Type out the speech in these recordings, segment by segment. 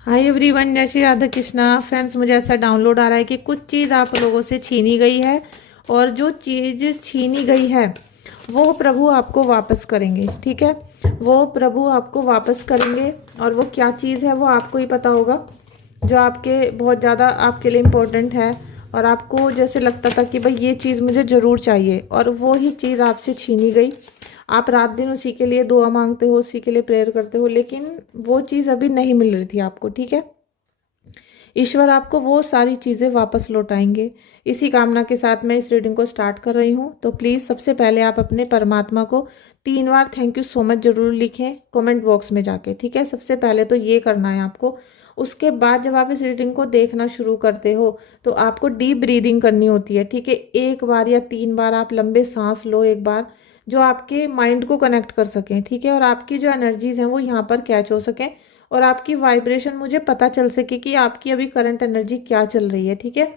Hi everyone, जय Shri Radha Krishna. Friends, मुझे ऐसा डाउनलोड आ रहा है कि कुछ चीज़ आप लोगों से छीनी गई है और जो चीज़ छीनी गई है वो प्रभु आपको वापस करेंगे। ठीक है, वो प्रभु आपको वापस करेंगे और वो क्या चीज़ है वो आपको ही पता होगा, जो आपके बहुत ज़्यादा आपके लिए इम्पोर्टेंट है और आपको जैसे लगता था कि भाई ये चीज़ मुझे ज़रूर चाहिए और वो ही चीज़ आपसे छीनी गई। आप रात दिन उसी के लिए दुआ मांगते हो, उसी के लिए प्रेयर करते हो, लेकिन वो चीज़ अभी नहीं मिल रही थी आपको। ठीक है, ईश्वर आपको वो सारी चीज़ें वापस लौटाएंगे। इसी कामना के साथ मैं इस रीडिंग को स्टार्ट कर रही हूँ। तो प्लीज़ सबसे पहले आप अपने परमात्मा को 3 बार थैंक यू सो मच ज़रूर लिखें कमेंट बॉक्स में जाके। ठीक है, सबसे पहले तो ये करना है आपको। उसके बाद जब आप इस रीडिंग को देखना शुरू करते हो तो आपको डीप ब्रीदिंग करनी होती है। ठीक है, 1 बार या 3 बार आप लंबे सांस लो एक बार, जो आपके माइंड को कनेक्ट कर सकें। ठीक है, और आपकी जो एनर्जीज हैं वो यहाँ पर कैच हो सकें और आपकी वाइब्रेशन मुझे पता चल सके कि आपकी अभी करंट एनर्जी क्या चल रही है। ठीक है,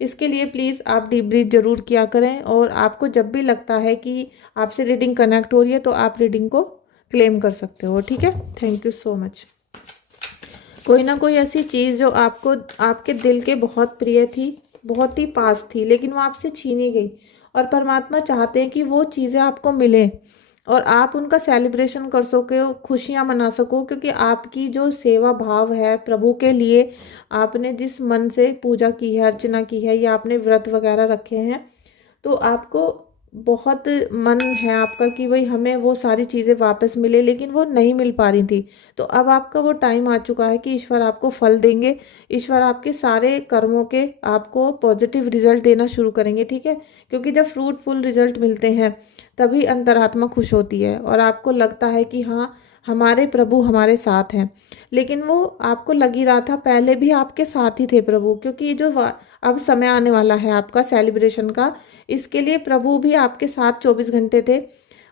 इसके लिए प्लीज़ आप डीप ब्रीथ जरूर किया करें और आपको जब भी लगता है कि आपसे रीडिंग कनेक्ट हो रही है तो आप रीडिंग को क्लेम कर सकते हो। ठीक है, थैंक यू सो मच। कोई ना कोई ऐसी चीज़ जो आपको आपके दिल के बहुत प्रिय थी, बहुत ही पास थी, लेकिन वो आपसे छीनी गई और परमात्मा चाहते हैं कि वो चीज़ें आपको मिलें और आप उनका सेलिब्रेशन कर सको, खुशियाँ मना सको, क्योंकि आपकी जो सेवा भाव है प्रभु के लिए, आपने जिस मन से पूजा की है, अर्चना की है या आपने व्रत वगैरह रखे हैं, तो आपको बहुत मन है आपका कि भाई हमें वो सारी चीज़ें वापस मिले, लेकिन वो नहीं मिल पा रही थी। तो अब आपका वो टाइम आ चुका है कि ईश्वर आपको फल देंगे। ईश्वर आपके सारे कर्मों के आपको पॉजिटिव रिजल्ट देना शुरू करेंगे। ठीक है, क्योंकि जब फ्रूटफुल रिजल्ट मिलते हैं तभी अंतरात्मा खुश होती है और आपको लगता है कि हाँ, हमारे प्रभु हमारे साथ हैं। लेकिन वो आपको लग ही रहा था, पहले भी आपके साथ ही थे प्रभु, क्योंकि ये जो अब समय आने वाला है आपका सेलिब्रेशन का, इसके लिए प्रभु भी आपके साथ 24 घंटे थे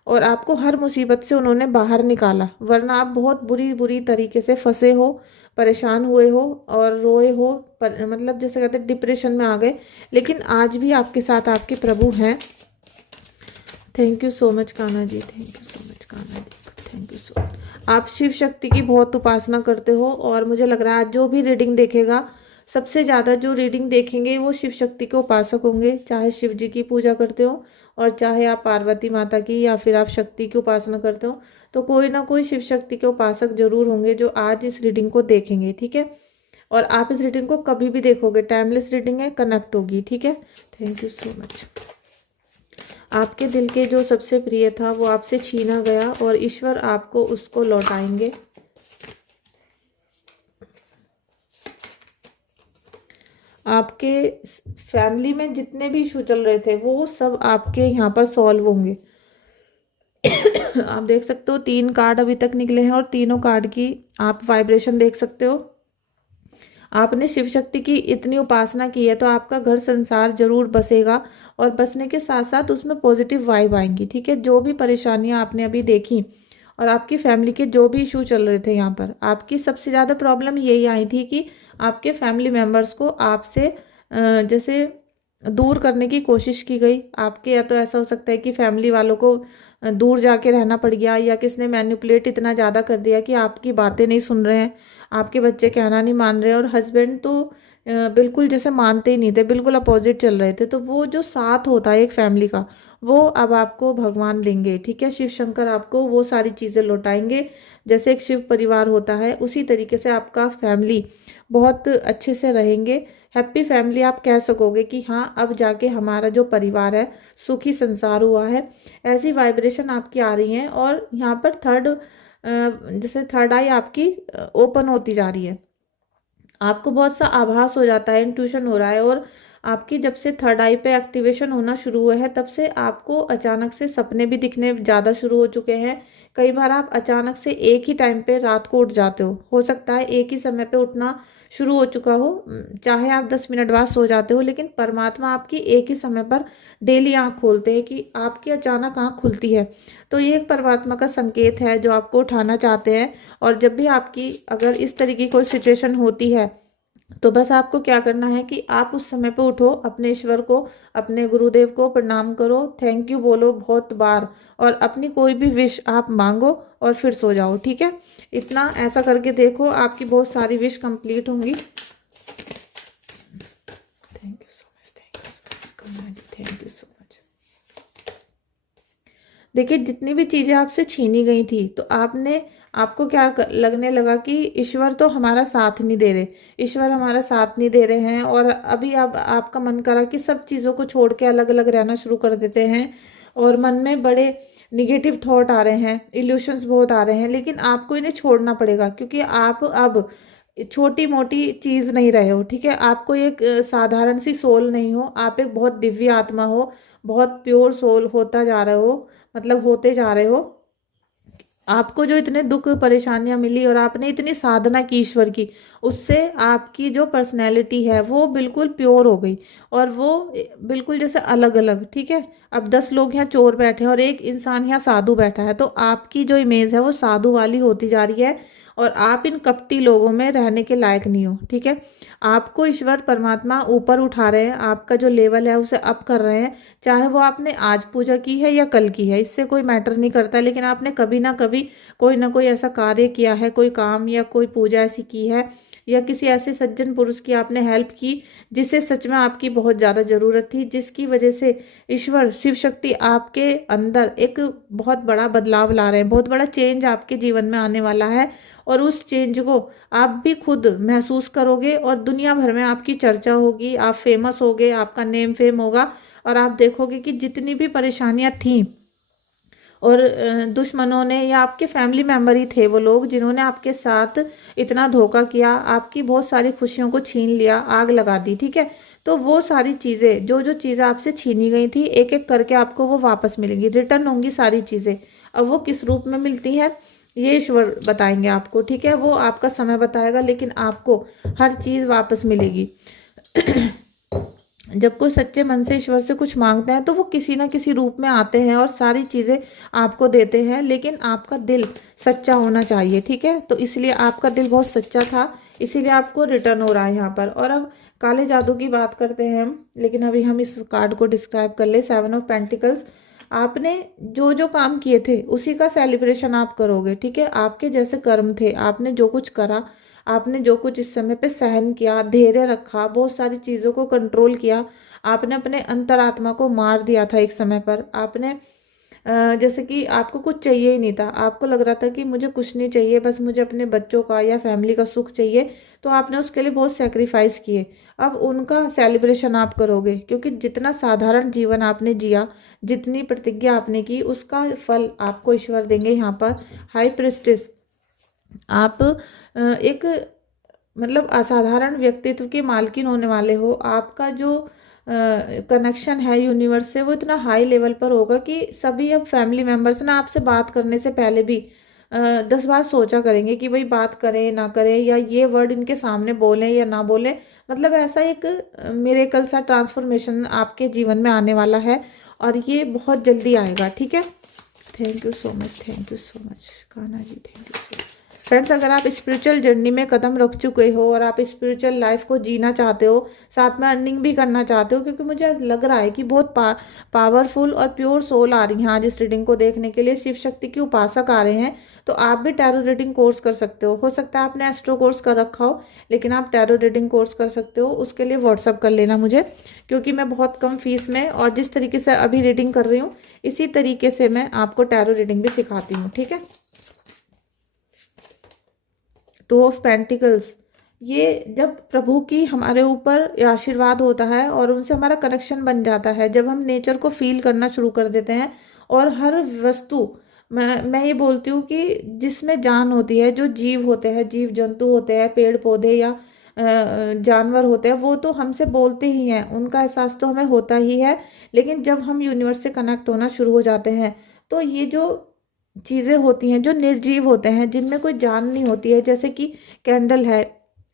और आपको हर मुसीबत से उन्होंने बाहर निकाला, वरना आप बहुत बुरी बुरी तरीके से फंसे हो, परेशान हुए हो और रोए हो, मतलब जैसे कहते हैं डिप्रेशन में आ गए। लेकिन आज भी आपके साथ आपके प्रभु हैं। Thank you so much Kanha ji, thank you so much Kanha ji, thank you so much. आप शिव शक्ति की बहुत उपासना करते हो और मुझे लग रहा है आज जो भी रीडिंग देखेगा, सबसे ज़्यादा जो रीडिंग देखेंगे वो शिव शक्ति के उपासक होंगे। चाहे शिव जी की पूजा करते हो और चाहे आप पार्वती माता की या फिर आप शक्ति की उपासना करते हो, तो कोई ना कोई शिव शक्ति के उपासक जरूर होंगे जो आज इस रीडिंग को देखेंगे। ठीक है, और आप इस रीडिंग को कभी भी देखोगे, टाइमलेस रीडिंग है, कनेक्ट होगी। ठीक है, थैंक यू सो मच। आपके दिल के जो सबसे प्रिय था वो आपसे छीना गया और ईश्वर आपको उसको लौटाएंगे। आपके फैमिली में जितने भी इशू चल रहे थे वो सब आपके यहाँ पर सॉल्व होंगे। आप देख सकते हो 3 कार्ड अभी तक निकले हैं और तीनों कार्ड की आप वाइब्रेशन देख सकते हो। आपने शिव शक्ति की इतनी उपासना की है तो आपका घर संसार जरूर बसेगा और बसने के साथ साथ उसमें पॉजिटिव वाइब आएंगी। ठीक है, जो भी परेशानियां आपने अभी देखी और आपकी फैमिली के जो भी इशू चल रहे थे, यहाँ पर आपकी सबसे ज़्यादा प्रॉब्लम यही आई थी कि आपके फैमिली मेम्बर्स को आपसे जैसे दूर करने की कोशिश की गई आपके, या तो ऐसा हो सकता है कि फैमिली वालों को दूर जाके रहना पड़ गया, या किसने मैनिपुलेट इतना ज़्यादा कर दिया कि आपकी बातें नहीं सुन रहे हैं, आपके बच्चे कहना नहीं मान रहे और हस्बैंड तो बिल्कुल जैसे मानते ही नहीं थे, बिल्कुल अपोजिट चल रहे थे। तो वो जो साथ होता है एक फैमिली का, वो अब आपको भगवान देंगे। ठीक है, शिव शंकर आपको वो सारी चीज़ें लौटाएंगे। जैसे एक शिव परिवार होता है उसी तरीके से आपका फैमिली बहुत अच्छे से रहेंगे। हैप्पी फैमिली आप कह सकोगे कि हाँ, अब जाके हमारा जो परिवार है सुखी संसार हुआ है। ऐसी वाइब्रेशन आपकी आ रही है और यहाँ पर जैसे थर्ड आई आपकी ओपन होती जा रही है। आपको बहुत सा आभास हो जाता है, इंट्यूशन हो रहा है, और आपकी जब से थर्ड आई पे एक्टिवेशन होना शुरू हुआ है तब से आपको अचानक से सपने भी दिखने ज़्यादा शुरू हो चुके हैं। कई बार आप अचानक से एक ही टाइम पे रात को उठ जाते हो सकता है एक ही समय पे उठना शुरू हो चुका हो, चाहे आप 10 मिनट बाद सो जाते हो, लेकिन परमात्मा आपकी एक ही समय पर डेली आँख खोलते हैं कि आपकी अचानक आँख खुलती है। तो ये एक परमात्मा का संकेत है जो आपको उठाना चाहते हैं। और जब भी आपकी अगर इस तरीके की कोई सिचुएशन होती है तो बस आपको क्या करना है कि आप उस समय पे उठो, अपने ईश्वर को, अपने गुरुदेव को प्रणाम करो, थैंक यू बोलो बहुत बार और अपनी कोई भी विश आप मांगो और फिर सो जाओ। ठीक है, इतना ऐसा करके देखो, आपकी बहुत सारी विश कंप्लीट होंगी। Thank you so much, thank you so much Karuna ji, thank you so much. देखिए जितनी भी चीज़ें आपसे छीनी गई थी, तो आपको क्या लगने लगा कि ईश्वर तो हमारा साथ नहीं दे रहे, ईश्वर हमारा साथ नहीं दे रहे हैं। और अभी अब आपका मन करा कि सब चीज़ों को छोड़ के अलग अलग रहना शुरू कर देते हैं, और मन में बड़े निगेटिव थॉट आ रहे हैं, इल्यूशंस बहुत आ रहे हैं, लेकिन आपको इन्हें छोड़ना पड़ेगा, क्योंकि आप अब छोटी मोटी चीज़ नहीं रहे हो, ठीक है। आपको एक साधारण सी सोल नहीं हो, आप एक बहुत दिव्य आत्मा हो, बहुत प्योर सोल होता जा रहे हो, मतलब होते जा रहे हो। आपको जो इतने दुख परेशानियां मिली और आपने इतनी साधना की ईश्वर की, उससे आपकी जो पर्सनैलिटी है वो बिल्कुल प्योर हो गई, और वो बिल्कुल जैसे अलग अलग, ठीक है। अब 10 लोग यहाँ चोर बैठे हैं और एक इंसान यहाँ साधु बैठा है, तो आपकी जो इमेज है वो साधु वाली होती जा रही है, और आप इन कपटी लोगों में रहने के लायक नहीं हो, ठीक है। आपको ईश्वर परमात्मा ऊपर उठा रहे हैं, आपका जो लेवल है उसे अप कर रहे हैं। चाहे वो आपने आज पूजा की है या कल की है, इससे कोई मैटर नहीं करता, लेकिन आपने कभी ना कभी कोई ना कोई ऐसा कार्य किया है, कोई काम या कोई पूजा ऐसी की है, या किसी ऐसे सज्जन पुरुष की आपने हेल्प की जिसे सच में आपकी बहुत ज़्यादा ज़रूरत थी, जिसकी वजह से ईश्वर शिव शक्ति आपके अंदर एक बहुत बड़ा बदलाव ला रहे हैं, बहुत बड़ा चेंज आपके जीवन में आने वाला है। और उस चेंज को आप भी खुद महसूस करोगे, और दुनिया भर में आपकी चर्चा होगी, आप फेमस होगे, आपका नेम फेम होगा, और आप देखोगे कि जितनी भी परेशानियां थीं, और दुश्मनों ने या आपके फैमिली मेम्बर ही थे वो लोग जिन्होंने आपके साथ इतना धोखा किया, आपकी बहुत सारी खुशियों को छीन लिया, आग लगा दी, ठीक है। तो वो सारी चीज़ें, जो जो चीज़ें आपसे छीनी गई थी, एक एक करके आपको वो वापस मिलेंगी, रिटर्न होंगी सारी चीज़ें। अब वो किस रूप में मिलती है ये ईश्वर बताएंगे आपको, ठीक है। वो आपका समय बताएगा, लेकिन आपको हर चीज़ वापस मिलेगी। जब कोई सच्चे मन से ईश्वर से कुछ मांगते हैं, तो वो किसी ना किसी रूप में आते हैं और सारी चीज़ें आपको देते हैं, लेकिन आपका दिल सच्चा होना चाहिए, ठीक है। तो इसलिए आपका दिल बहुत सच्चा था, इसीलिए आपको रिटर्न हो रहा है यहाँ पर। और अब काले जादू की बात करते हैं हम, लेकिन अभी हम इस कार्ड को डिस्क्राइब कर ले। 7 ऑफ पेंटिकल्स। आपने जो जो काम किए थे उसी का सेलिब्रेशन आप करोगे, ठीक है। आपके जैसे कर्म थे, आपने जो कुछ करा, आपने जो कुछ इस समय पे सहन किया, धैर्य रखा, बहुत सारी चीज़ों को कंट्रोल किया, आपने अपने अंतरात्मा को मार दिया था एक समय पर। आपने जैसे कि आपको कुछ चाहिए ही नहीं था, आपको लग रहा था कि मुझे कुछ नहीं चाहिए, बस मुझे अपने बच्चों का या फैमिली का सुख चाहिए, तो आपने उसके लिए बहुत सेक्रीफाइस किए। अब उनका सेलिब्रेशन आप करोगे, क्योंकि जितना साधारण जीवन आपने जिया, जितनी प्रतिज्ञा आपने की, उसका फल आपको ईश्वर देंगे यहाँ पर। हाई प्रिस्टेस, आप एक मतलब असाधारण व्यक्तित्व की मालकिन होने वाले हो। आपका जो कनेक्शन है यूनिवर्स से, वो इतना हाई लेवल पर होगा कि सभी अब फैमिली मेम्बर्स ना आपसे बात करने से पहले भी 10 बार सोचा करेंगे कि भाई बात करें ना करें, या ये वर्ड इनके सामने बोलें या ना बोलें। मतलब ऐसा एक मिरेकल सा ट्रांसफॉर्मेशन आपके जीवन में आने वाला है, और ये बहुत जल्दी आएगा, ठीक है। Thank you so much, thank you so much Kanha ji, thank you so much. Friends, अगर आप स्पिरिचुअल जर्नी में कदम रख चुके हो और आप स्पिरिचुअल लाइफ को जीना चाहते हो, साथ में अर्निंग भी करना चाहते हो, क्योंकि मुझे लग रहा है कि बहुत पावरफुल और प्योर सोल आ रही हैं आज इस रीडिंग को देखने के लिए, शिव शक्ति के उपासक आ रहे हैं, तो आप भी टैरो रीडिंग कोर्स कर सकते हो सकता है आपने एस्ट्रो कोर्स कर रखा हो, लेकिन आप टैरो रीडिंग कोर्स कर सकते हो। उसके लिए व्हाट्सअप कर लेना मुझे, क्योंकि मैं बहुत कम फीस में और जिस तरीके से अभी रीडिंग कर रही हूँ, इसी तरीके से मैं आपको टैरो रीडिंग भी सिखाती हूँ, ठीक है। 2 ऑफ पेंटिकल्स, ये जब प्रभु की हमारे ऊपर आशीर्वाद होता है और उनसे हमारा कनेक्शन बन जाता है, जब हम नेचर को फील करना शुरू कर देते हैं, और हर वस्तु, मैं ये बोलती हूँ कि जिसमें जान होती है, जो जीव होते हैं, जीव जंतु होते हैं, पेड़ पौधे या जानवर होते हैं, वो तो हमसे बोलते ही हैं, उनका एहसास तो हमें होता ही है। लेकिन जब हम यूनिवर्स से कनेक्ट होना शुरू हो जाते हैं, तो ये जो चीज़ें होती हैं जो निर्जीव होते हैं, जिनमें कोई जान नहीं होती है, जैसे कि कैंडल है,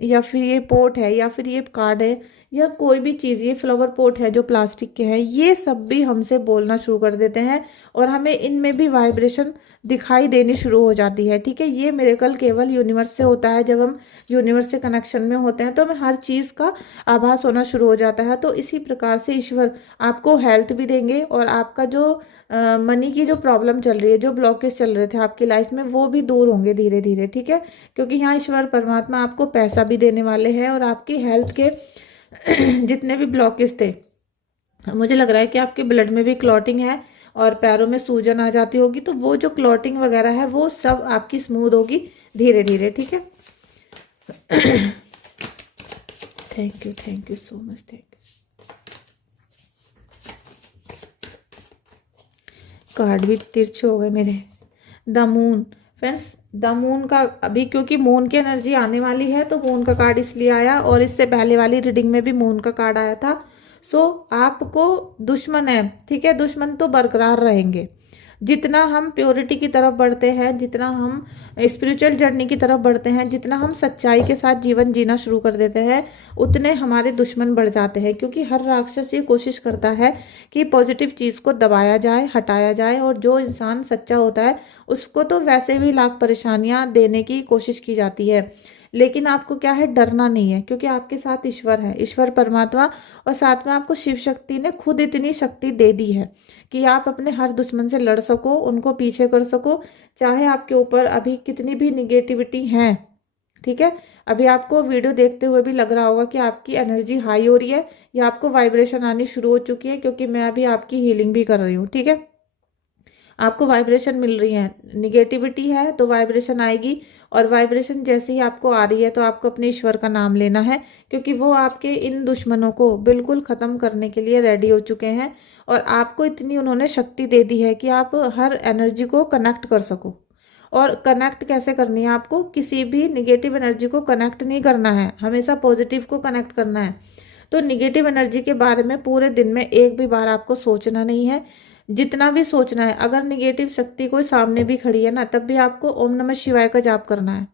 या फिर ये पोट है, या फिर ये कार्ड है, या कोई भी चीज़, ये फ्लावर पॉट है जो प्लास्टिक के हैं, ये सब भी हमसे बोलना शुरू कर देते हैं और हमें इनमें भी वाइब्रेशन दिखाई देनी शुरू हो जाती है। ठीक है, ये मिरेकल केवल यूनिवर्स से होता है। जब हम यूनिवर्स से कनेक्शन में होते हैं तो हमें हर चीज़ का आभास होना शुरू हो जाता है। तो इसी प्रकार से ईश्वर आपको हेल्थ भी देंगे और आपका जो मनी की जो प्रॉब्लम चल रही है, जो ब्लॉकेज चल रहे थे आपकी लाइफ में, वो भी दूर होंगे धीरे धीरे। ठीक है, क्योंकि यहाँ ईश्वर परमात्मा आपको पैसा भी देने वाले हैं और आपकी हेल्थ के जितने भी ब्लॉकेज थे, मुझे लग रहा है कि आपके ब्लड में भी क्लॉटिंग है और पैरों में सूजन आ जाती होगी, तो वो जो क्लॉटिंग वगैरह है वो सब आपकी स्मूथ होगी धीरे धीरे। ठीक है, thank you so much, thank you. Card भी तिरछे हो गए मेरे। The moon, friends the moon का अभी क्योंकि मून की एनर्जी आने वाली है तो मून का कार्ड इसलिए आया, और इससे पहले वाली रीडिंग में भी मून का कार्ड आया था। सो आपको दुश्मन है, ठीक है, दुश्मन तो बरकरार रहेंगे। जितना हम प्योरिटी की तरफ बढ़ते हैं, जितना हम स्पिरिचुअल जर्नी की तरफ बढ़ते हैं, जितना हम सच्चाई के साथ जीवन जीना शुरू कर देते हैं, उतने हमारे दुश्मन बढ़ जाते हैं। क्योंकि हर राक्षस ये कोशिश करता है कि पॉजिटिव चीज़ को दबाया जाए, हटाया जाए, और जो इंसान सच्चा होता है उसको तो वैसे भी लाख परेशानियां देने की कोशिश की जाती है। लेकिन आपको क्या है, डरना नहीं है, क्योंकि आपके साथ ईश्वर है, ईश्वर परमात्मा, और साथ में आपको शिव शक्ति ने खुद इतनी शक्ति दे दी है कि आप अपने हर दुश्मन से लड़ सको, उनको पीछे कर सको, चाहे आपके ऊपर अभी कितनी भी निगेटिविटी है। ठीक है, अभी आपको वीडियो देखते हुए भी लग रहा होगा कि आपकी एनर्जी हाई हो रही है या आपको वाइब्रेशन आनी शुरू हो चुकी है, क्योंकि मैं अभी आपकी हीलिंग भी कर रही हूँ। ठीक है, आपको वाइब्रेशन मिल रही है, निगेटिविटी है तो वाइब्रेशन आएगी, और वाइब्रेशन जैसे ही आपको आ रही है तो आपको अपने ईश्वर का नाम लेना है, क्योंकि वो आपके इन दुश्मनों को बिल्कुल ख़त्म करने के लिए रेडी हो चुके हैं। और आपको इतनी उन्होंने शक्ति दे दी है कि आप हर एनर्जी को कनेक्ट कर सको। और कनेक्ट कैसे करनी है, आपको किसी भी निगेटिव एनर्जी को कनेक्ट नहीं करना है, हमेशा पॉजिटिव को कनेक्ट करना है। तो निगेटिव एनर्जी के बारे में पूरे दिन में एक भी बार आपको सोचना नहीं है। जितना भी सोचना है, अगर निगेटिव शक्ति कोई सामने भी खड़ी है ना, तब भी आपको ओम नमः शिवाय का जाप करना है।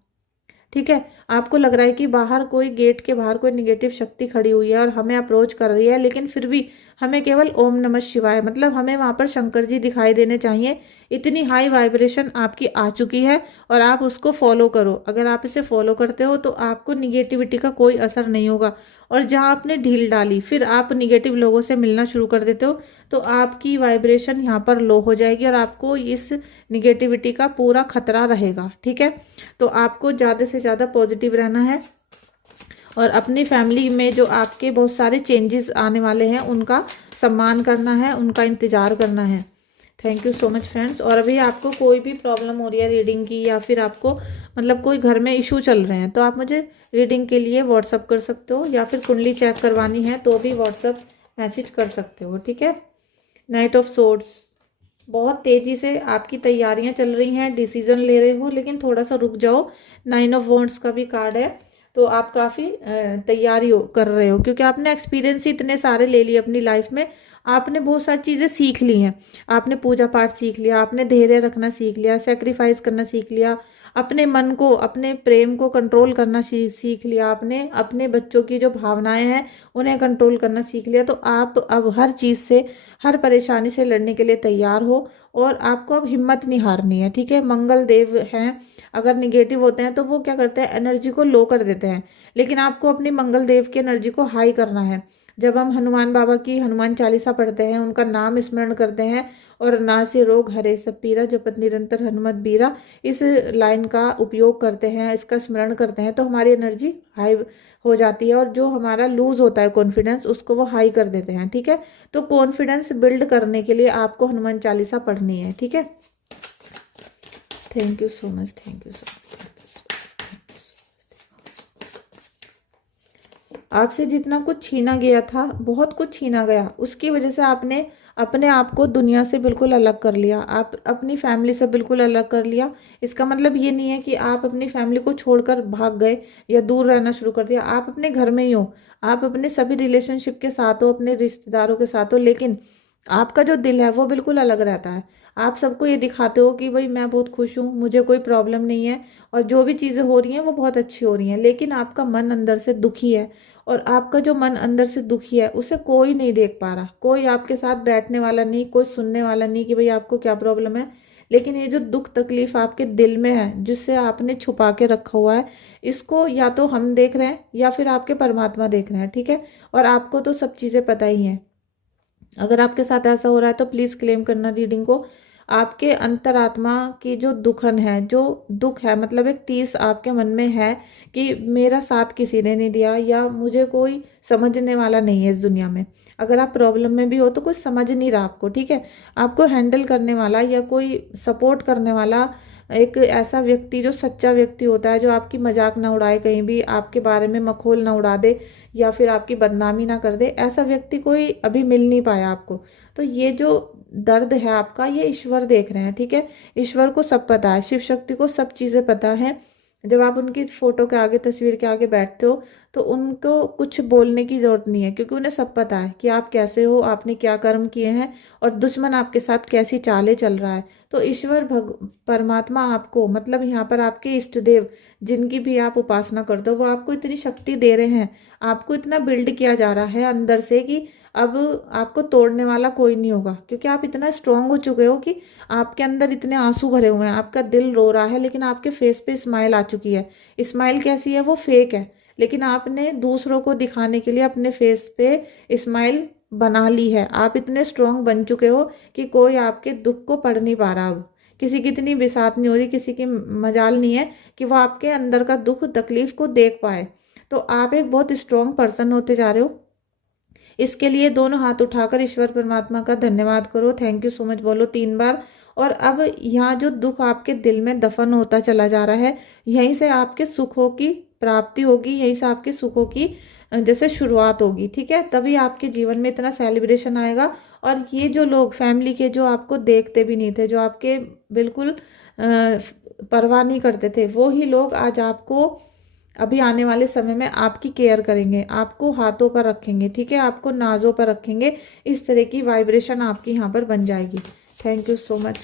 ठीक है, आपको लग रहा है कि बाहर कोई, गेट के बाहर कोई निगेटिव शक्ति खड़ी हुई है और हमें अप्रोच कर रही है, लेकिन फिर भी हमें केवल ओम नमः शिवाय, मतलब हमें वहाँ पर शंकर जी दिखाई देने चाहिए। इतनी हाई वाइब्रेशन आपकी आ चुकी है और आप उसको फॉलो करो। अगर आप इसे फॉलो करते हो तो आपको निगेटिविटी का कोई असर नहीं होगा। और जहाँ आपने ढील डाली, फिर आप निगेटिव लोगों से मिलना शुरू कर देते हो, तो आपकी वाइब्रेशन यहाँ पर लो हो जाएगी और आपको इस निगेटिविटी का पूरा खतरा रहेगा। ठीक है, तो आपको ज़्यादा से ज़्यादा पॉजिटिव रहना है और अपनी फैमिली में जो आपके बहुत सारे चेंजेस आने वाले हैं उनका सम्मान करना है, उनका इंतज़ार करना है। Thank you so much friends. और अभी आपको कोई भी प्रॉब्लम हो रही है रीडिंग की, या फिर आपको मतलब कोई घर में इशू चल रहे हैं, तो आप मुझे रीडिंग के लिए व्हाट्सअप कर सकते हो, या फिर कुंडली चेक करवानी है तो भी व्हाट्सअप मैसेज कर सकते हो। ठीक है, नाइट ऑफ सोर्ड्स, बहुत तेज़ी से आपकी तैयारियां चल रही हैं, डिसीजन ले रहे हो, लेकिन थोड़ा सा रुक जाओ। नाइन ऑफ वॉन्ड्स का भी कार्ड है, तो आप काफ़ी तैयारी कर रहे हो, क्योंकि आपने एक्सपीरियंस इतने सारे ले लिए अपनी लाइफ में। आपने बहुत सारी चीज़ें सीख ली हैं, आपने पूजा पाठ सीख लिया, आपने धैर्य रखना सीख लिया, सेक्रीफाइस करना सीख लिया, अपने मन को, अपने प्रेम को कंट्रोल करना सीख लिया, आपने अपने बच्चों की जो भावनाएं हैं उन्हें कंट्रोल करना सीख लिया। तो आप अब हर चीज़ से, हर परेशानी से लड़ने के लिए तैयार हो, और आपको अब हिम्मत नहीं हारनी है। ठीक है, मंगल देव हैं, अगर निगेटिव होते हैं तो वो क्या करते हैं, एनर्जी को लो कर देते हैं, लेकिन आपको अपनी मंगल देव की एनर्जी को हाई करना है। जब हम हनुमान बाबा की हनुमान चालीसा पढ़ते हैं, उनका नाम स्मरण करते हैं, और ना से रोग हरे सब पीरा, जपत निरंतर हनुमत बीरा, इस लाइन का उपयोग करते हैं, इसका स्मरण करते हैं, तो हमारी एनर्जी हाई हो जाती है, और जो हमारा लूज होता है कॉन्फिडेंस, उसको वो हाई कर देते हैं। ठीक है, तो कॉन्फिडेंस बिल्ड करने के लिए आपको हनुमान चालीसा पढ़नी है। ठीक है, thank you so much, thank you so much. आपसे जितना कुछ छीना गया था, बहुत कुछ छीना गया, उसकी वजह से आपने अपने आप को दुनिया से बिल्कुल अलग कर लिया, आप अपनी फैमिली से बिल्कुल अलग कर लिया। इसका मतलब ये नहीं है कि आप अपनी फैमिली को छोड़कर भाग गए या दूर रहना शुरू कर दिया। आप अपने घर में ही हो, आप अपने सभी रिलेशनशिप के साथ हो, अपने रिश्तेदारों के साथ हो, लेकिन आपका जो दिल है वो बिल्कुल अलग रहता है। आप सबको ये दिखाते हो कि भाई मैं बहुत खुश हूँ, मुझे कोई प्रॉब्लम नहीं है, और जो भी चीज़ें हो रही हैं वो बहुत अच्छी हो रही हैं, लेकिन आपका मन अंदर से दुखी है, और आपका जो मन अंदर से दुखी है उसे कोई नहीं देख पा रहा, कोई आपके साथ बैठने वाला नहीं, कोई सुनने वाला नहीं कि भाई आपको क्या प्रॉब्लम है। लेकिन ये जो दुख तकलीफ आपके दिल में है जिससे आपने छुपा के रखा हुआ है, इसको या तो हम देख रहे हैं या फिर आपके परमात्मा देख रहे हैं, ठीक है। और आपको तो सब चीज़ें पता ही हैं। अगर आपके साथ ऐसा हो रहा है तो प्लीज़ क्लेम करना रीडिंग को। आपके अंतरात्मा की जो दुखन है, जो दुख है, मतलब एक टीस आपके मन में है कि मेरा साथ किसी ने नहीं दिया या मुझे कोई समझने वाला नहीं है इस दुनिया में। अगर आप प्रॉब्लम में भी हो तो कोई समझ नहीं रहा आपको, ठीक है। आपको हैंडल करने वाला या कोई सपोर्ट करने वाला एक ऐसा व्यक्ति जो सच्चा व्यक्ति होता है, जो आपकी मजाक ना उड़ाए, कहीं भी आपके बारे में मखौल ना उड़ा दे या फिर आपकी बदनामी ना कर दे, ऐसा व्यक्ति कोई अभी मिल नहीं पाया आपको। तो ये जो दर्द है आपका, ये ईश्वर देख रहे हैं, ठीक है। ईश्वर को सब पता है, शिव शक्ति को सब चीज़ें पता है। जब आप उनकी फ़ोटो के आगे, तस्वीर के आगे बैठते हो तो उनको कुछ बोलने की ज़रूरत नहीं है, क्योंकि उन्हें सब पता है कि आप कैसे हो, आपने क्या कर्म किए हैं और दुश्मन आपके साथ कैसी चालें चल रहा है। तो ईश्वर परमात्मा आपको, मतलब यहाँ पर आपके इष्ट देव जिनकी भी आप उपासना करते हो, वो आपको इतनी शक्ति दे रहे हैं, आपको इतना बिल्ड किया जा रहा है अंदर से कि अब आपको तोड़ने वाला कोई नहीं होगा, क्योंकि आप इतना स्ट्रांग हो चुके हो कि आपके अंदर इतने आंसू भरे हुए हैं, आपका दिल रो रहा है, लेकिन आपके फेस पे स्माइल आ चुकी है। स्माइल कैसी है? वो फेक है, लेकिन आपने दूसरों को दिखाने के लिए अपने फेस पे स्माइल बना ली है। आप इतने स्ट्रांग बन चुके हो कि कोई आपके दुख को पढ़ नहीं पा रहा। अब किसी की इतनी बिसात नहीं हो रही, किसी की मजाल नहीं है कि वो आपके अंदर का दुख तकलीफ को देख पाए। तो आप एक बहुत स्ट्रांग पर्सन होते जा रहे हो। इसके लिए दोनों हाथ उठाकर ईश्वर परमात्मा का धन्यवाद करो, थैंक यू सो मच बोलो 3 बार। और अब यहाँ जो दुख आपके दिल में दफन होता चला जा रहा है, यहीं से आपके सुखों की प्राप्ति होगी, यहीं से आपके सुखों की जैसे शुरुआत होगी, ठीक है। तभी आपके जीवन में इतना सेलिब्रेशन आएगा। और ये जो लोग फैमिली के, जो आपको देखते भी नहीं थे, जो आपके बिल्कुल परवाह नहीं करते थे, वो ही लोग आज आपको अभी आने वाले समय में आपकी केयर करेंगे, आपको हाथों पर रखेंगे, ठीक है, आपको नाजों पर रखेंगे। इस तरह की वाइब्रेशन आपकी यहाँ पर बन जाएगी। Thank you so much,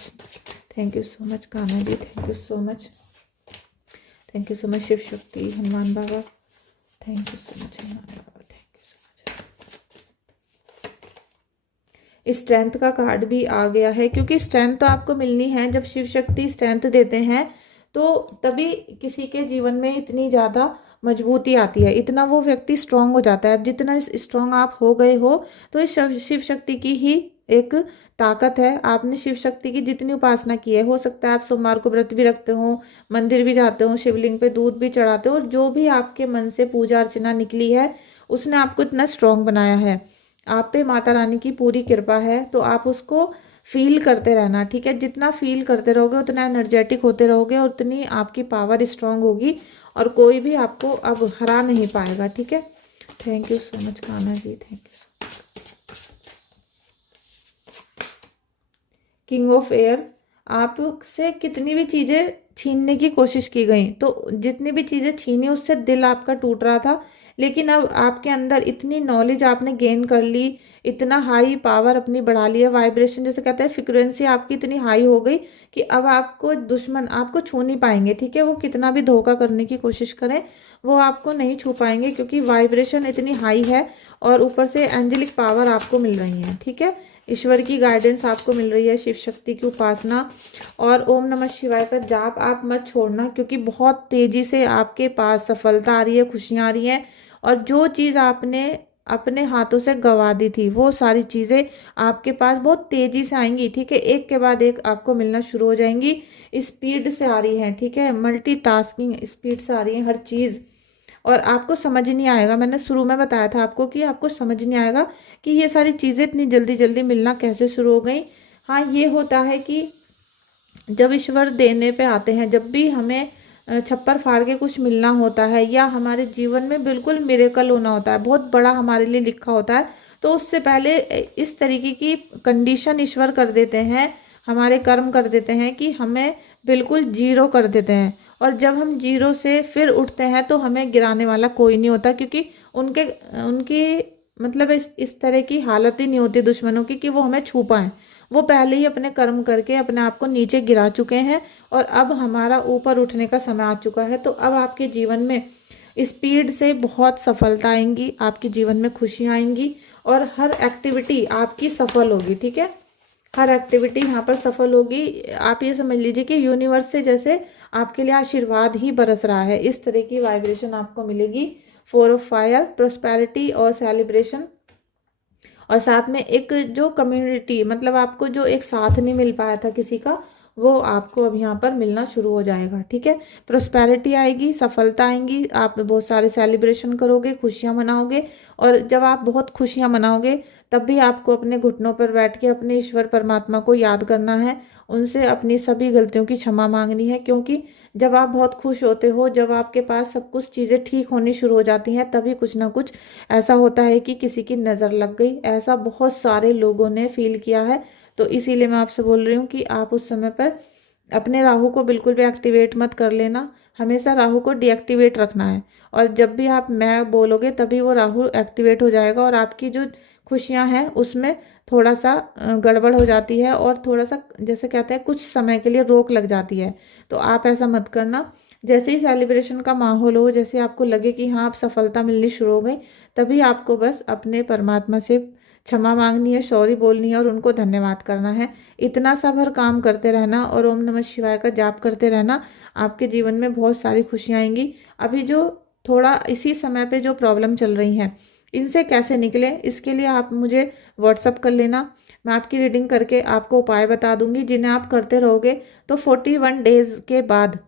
thank you so much Kanha ji, thank you so much, thank you so much Shiv Shakti, Hanuman Baba, thank you so much Hanuman Baba, thank you so much. Strength का कार्ड भी आ गया है, क्योंकि स्ट्रेंथ तो आपको मिलनी है। जब शिव शक्ति स्ट्रेंथ देते हैं तो तभी किसी के जीवन में इतनी ज़्यादा मजबूती आती है, इतना वो व्यक्ति स्ट्रांग हो जाता है। अब जितना स्ट्रांग आप हो गए हो, तो इस शिव शक्ति की ही एक ताकत है। आपने शिव शक्ति की जितनी उपासना की है, हो सकता है आप सोमवार को व्रत भी रखते हो, मंदिर भी जाते हो, शिवलिंग पे दूध भी चढ़ाते हो, और जो भी आपके मन से पूजा अर्चना निकली है उसने आपको इतना स्ट्रांग बनाया है। आप पे माता रानी की पूरी कृपा है, तो आप उसको फील करते रहना, ठीक है। जितना फील करते रहोगे उतना एनर्जेटिक होते रहोगे और उतनी आपकी पावर स्ट्रांग होगी और कोई भी आपको अब हरा नहीं पाएगा, ठीक है। Thank you so much Kanha ji, thank you so much. King of air, आपसे कितनी भी चीज़ें छीनने की कोशिश की गई, तो जितनी भी चीज़ें छीनी उससे दिल आपका टूट रहा था, लेकिन अब आपके अंदर इतनी नॉलेज आपने गेन कर ली, इतना हाई पावर अपनी बढ़ा ली है, वाइब्रेशन जैसे कहते हैं, फ्रिक्वेंसी आपकी इतनी हाई हो गई कि अब आपको दुश्मन आपको छू नहीं पाएंगे, ठीक है। वो कितना भी धोखा करने की कोशिश करें, वो आपको नहीं छू पाएंगे, क्योंकि वाइब्रेशन इतनी हाई है और ऊपर से एंजेलिक पावर आपको मिल रही है, ठीक है। ईश्वर की गाइडेंस आपको मिल रही है, शिव शक्ति की उपासना और ओम नमः शिवाय का जाप आप मत छोड़ना, क्योंकि बहुत तेज़ी से आपके पास सफलता आ रही है, खुशियाँ आ रही हैं। और जो चीज़ आपने अपने हाथों से गंवा दी थी, वो सारी चीज़ें आपके पास बहुत तेज़ी से आएंगी, ठीक है। एक के बाद एक आपको मिलना शुरू हो जाएंगी, स्पीड से आ रही है, ठीक है। मल्टीटास्किंग स्पीड से आ रही है हर चीज़, और आपको समझ नहीं आएगा। मैंने शुरू में बताया था आपको कि आपको समझ नहीं आएगा कि ये सारी चीज़ें इतनी जल्दी जल्दी मिलना कैसे शुरू हो गई। हाँ, ये होता है कि जब ईश्वर देने पे आते हैं, जब भी हमें छप्पर फाड़ के कुछ मिलना होता है या हमारे जीवन में बिल्कुल मिरेकल होना होता है, बहुत बड़ा हमारे लिए लिखा होता है, तो उससे पहले इस तरीके की कंडीशन ईश्वर कर देते हैं, हमारे कर्म कर देते हैं कि हमें बिल्कुल जीरो कर देते हैं। और जब हम जीरो से फिर उठते हैं तो हमें गिराने वाला कोई नहीं होता, क्योंकि उनकी मतलब इस तरह की हालत ही नहीं होती दुश्मनों की कि वो हमें छू पाएं। वो पहले ही अपने कर्म करके अपने आप को नीचे गिरा चुके हैं और अब हमारा ऊपर उठने का समय आ चुका है। तो अब आपके जीवन में स्पीड से बहुत सफलता आएंगी, आपके जीवन में खुशियाँ आएंगी और हर एक्टिविटी आपकी सफल होगी। ठीक है, हर एक्टिविटी यहाँ पर सफल होगी। आप ये समझ लीजिए कि यूनिवर्स से जैसे आपके लिए आशीर्वाद ही बरस रहा है, इस तरह की वाइब्रेशन आपको मिलेगी। 4 ऑफ फायर, प्रोस्पेरिटी और सेलिब्रेशन, और साथ में एक जो कम्युनिटी, मतलब आपको जो एक साथ नहीं मिल पाया था किसी का, वो आपको अब यहाँ पर मिलना शुरू हो जाएगा। ठीक है, प्रोस्पेरिटी आएगी, सफलता आएंगी, आप बहुत सारे सेलिब्रेशन करोगे, खुशियाँ मनाओगे। और जब आप बहुत खुशियाँ मनाओगे तब भी आपको अपने घुटनों पर बैठ के अपने ईश्वर परमात्मा को याद करना है, उनसे अपनी सभी गलतियों की क्षमा मांगनी है। क्योंकि जब आप बहुत खुश होते हो, जब आपके पास सब कुछ चीज़ें ठीक होनी शुरू हो जाती हैं, तभी कुछ ना कुछ ऐसा होता है कि किसी की नज़र लग गई। ऐसा बहुत सारे लोगों ने फील किया है। तो इसीलिए मैं आपसे बोल रही हूँ कि आप उस समय पर अपने राहु को बिल्कुल भी एक्टिवेट मत कर लेना, हमेशा राहु को डीएक्टिवेट रखना है। और जब भी आप मैं बोलोगे तभी वो राहु एक्टिवेट हो जाएगा, और आपकी जो खुशियाँ हैं उसमें थोड़ा सा गड़बड़ हो जाती है, और थोड़ा सा जैसे कहते हैं कुछ समय के लिए रोक लग जाती है। तो आप ऐसा मत करना। जैसे ही सेलिब्रेशन का माहौल हो, जैसे आपको लगे कि हाँ आप सफलता मिलनी शुरू हो गई, तभी आपको बस अपने परमात्मा से क्षमा मांगनी है, सॉरी बोलनी है और उनको धन्यवाद करना है। इतना सा भर काम करते रहना और ओम नमः शिवाय का जाप करते रहना, आपके जीवन में बहुत सारी खुशियाँ आएंगी। अभी जो थोड़ा इसी समय पे जो प्रॉब्लम चल रही हैं, इनसे कैसे निकले, इसके लिए आप मुझे व्हाट्सअप कर लेना। मैं आपकी रीडिंग करके आपको उपाय बता दूंगी, जिन्हें आप करते रहोगे तो 41 डेज के बाद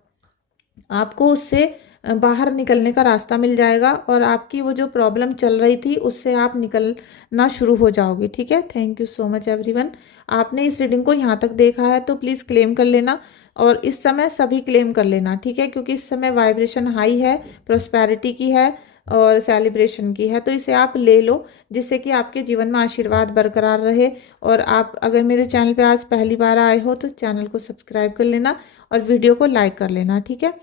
आपको उससे बाहर निकलने का रास्ता मिल जाएगा, और आपकी वो जो प्रॉब्लम चल रही थी उससे आप निकलना शुरू हो जाओगे। ठीक है, thank you so much everyone. आपने इस रीडिंग को यहाँ तक देखा है तो प्लीज़ क्लेम कर लेना, और इस समय सभी क्लेम कर लेना। ठीक है, क्योंकि इस समय वाइब्रेशन हाई है, प्रोस्पैरिटी की है और सेलिब्रेशन की है, तो इसे आप ले लो, जिससे कि आपके जीवन में आशीर्वाद बरकरार रहे। और आप अगर मेरे चैनल पे आज पहली बार आए हो तो चैनल को सब्सक्राइब कर लेना और वीडियो को लाइक कर लेना। ठीक है,